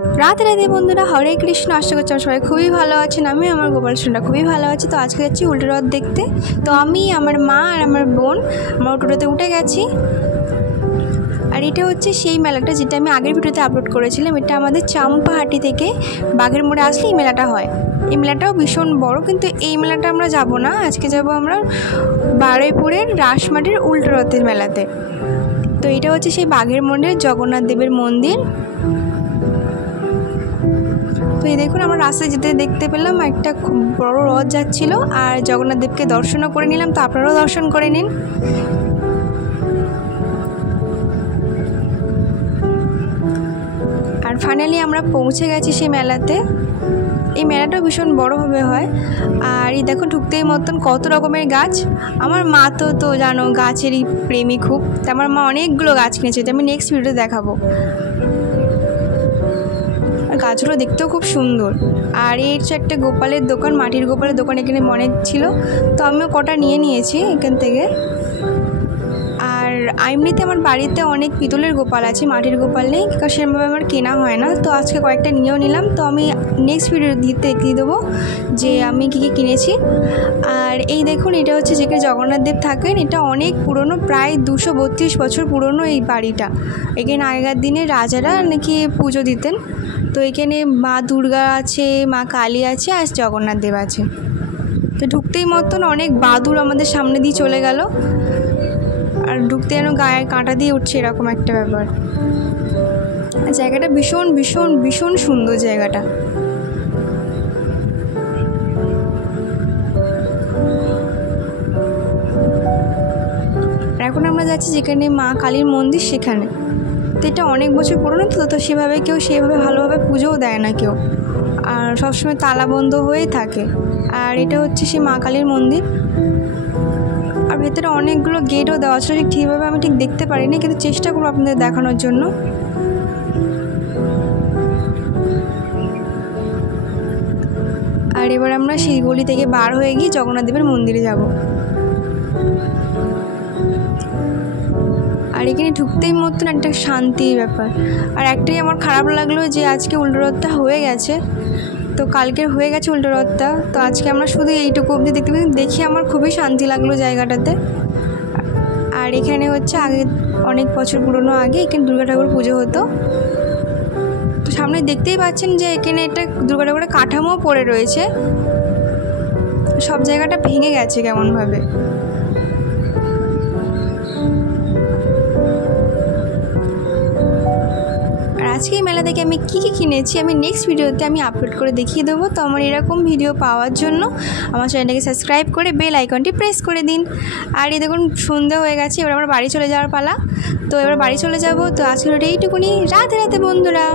রাতে রাতে বন্ধুরা, হরে কৃষ্ণ। আশা করছি সবাই খুবই ভালো আছেন। আমি আমার গোপাল সোনাটা খুবই ভালো আছি। তো আজকে যাচ্ছি উল্টো রথ দেখতে। তো আমি, আমার মা আর আমার বোন আমরা টোটোতে উঠে গেছি। আর এটা হচ্ছে সেই মেলাটা যেটা আমি আগের ভিডিওতে আপলোড করেছিলাম। এটা আমাদের চাম্পাহাটি থেকে বাঘের মোড়ে আসলে এই মেলাটা হয়। এই মেলাটাও ভীষণ বড়, কিন্তু এই মেলাটা আমরা যাব না। আজকে যাব আমরা বারুইপুরের রাসমাটির উল্টো রথের মেলাতে। তো এটা হচ্ছে সেই বাঘের মোড়ের জগন্নাথ দেবের মন্দির। তো এই দেখুন, আমরা রাস্তায় যেতে দেখতে পেলাম একটা খুব বড় রথ যাচ্ছিল, আর জগন্নাথ দেবকে দর্শনও করে নিলাম। তো আপনারাও দর্শন করে নিন। আর ফাইনালি আমরা পৌঁছে গেছি সেই মেলাতে। এই মেলাটাও ভীষণ বড়োভাবে হয়। আর এই দেখো, ঢুকতেই মতন কত রকমের গাছ। আমার মা তো জানো গাছেরই প্রেমী খুব। তো আমার মা অনেকগুলো গাছ কিনেছে, তো আমি নেক্সট ভিডিওতে দেখাবো। আর গাছগুলো দেখতেও খুব সুন্দর। আর এই হচ্ছে একটা গোপালের দোকান, মাটির গোপালের দোকান এখানে মনে ছিল। তো আমিও কটা নিয়ে নিয়েছি এখান থেকে। আর এমনিতে আমার বাড়িতে অনেক পিতলের গোপাল আছে, মাটির গোপাল নেই, কারণ সেরকমভাবে আমার কেনা হয় না। তো আজকে কয়েকটা নিয়েও নিলাম। তো আমি নেক্সট ভিডিও দেখিয়ে দেবো যে আমি কী কী কিনেছি। আর এই দেখুন, এটা হচ্ছে যেখানে জগন্নাথ দেব থাকেন। এটা অনেক পুরনো, প্রায় 232 বছর পুরনো এই বাড়িটা। এখানে আগেকার দিনে রাজারা নাকি পুজো দিতেন। তো এখানে মা দুর্গা আছে, মা কালী আছে, আর জগন্নাথ দেব আছে। তো ঢুকতেই মতন অনেক বাদুড় আমাদের সামনে দিয়ে চলে গেল, আর ঢুকতে যেন গায়ে কাঁটা দিয়ে উঠছে, এরকম একটা ব্যাপার। জায়গাটা ভীষণ ভীষণ ভীষণ সুন্দর জায়গাটা। এখন আমরা যাচ্ছি যেখানে মা কালীর মন্দির, সেখানে। তো এটা অনেক বছর পুরনো, তো সেভাবে কেউ ভালোভাবে পুজোও দেয় না কেউ, আর সবসময় তালাবন্ধ হয়েই থাকে। আর এটা হচ্ছে সেই মা কালীর মন্দির। আর ভেতরে অনেকগুলো গেটও দেওয়া ছিল, ঠিকভাবে আমি দেখতে পারিনি, কিন্তু চেষ্টা করবো আপনাদের দেখানোর জন্য। আর এবার আমরা সেই গলি থেকে বার হয়ে গিয়ে জগন্নাথ দেবের মন্দিরে যাব। আর এখানে ঢুকতেই মতন একটা শান্তির ব্যাপার। আর একটাই আমার খারাপ লাগলো যে আজকে উল্টো রথটা হয়ে গেছে। তো কালকের হয়ে গেছে উল্টো রথটা, তো আজকে আমরা শুধু এইটুকু অবধি দেখে আমার খুবই শান্তি লাগলো জায়গাটাতে। আর এখানে হচ্ছে আগে অনেক বছর পুরনো আগে এখানে দুর্গা ঠাকুর পুজো হতো। তো সামনে দেখতেই পাচ্ছেন যে এখানে একটা দুর্গা ঠাকুরের কাঠামো পড়ে রয়েছে। সব জায়গাটা ভেঙে গেছে কেমনভাবে। আজকে এই মেলা থেকে আমি কী কী কিনেছি আমি নেক্সট ভিডিওতে আমি আপলোড করে দেখিয়ে দেবো। তো আমার এরকম ভিডিও পাওয়ার জন্য আমার চ্যানেলটাকে সাবস্ক্রাইব করে বেল আইকনটি প্রেস করে দিন। আর এই দেখুন, সন্ধে হয়ে গেছে, এবার আমার বাড়ি চলে যাওয়ার পালা। তো এবার বাড়ি চলে যাব। তো আজকের ভিডিও এইটুকুনি। রাতে রাতে বন্ধুরা।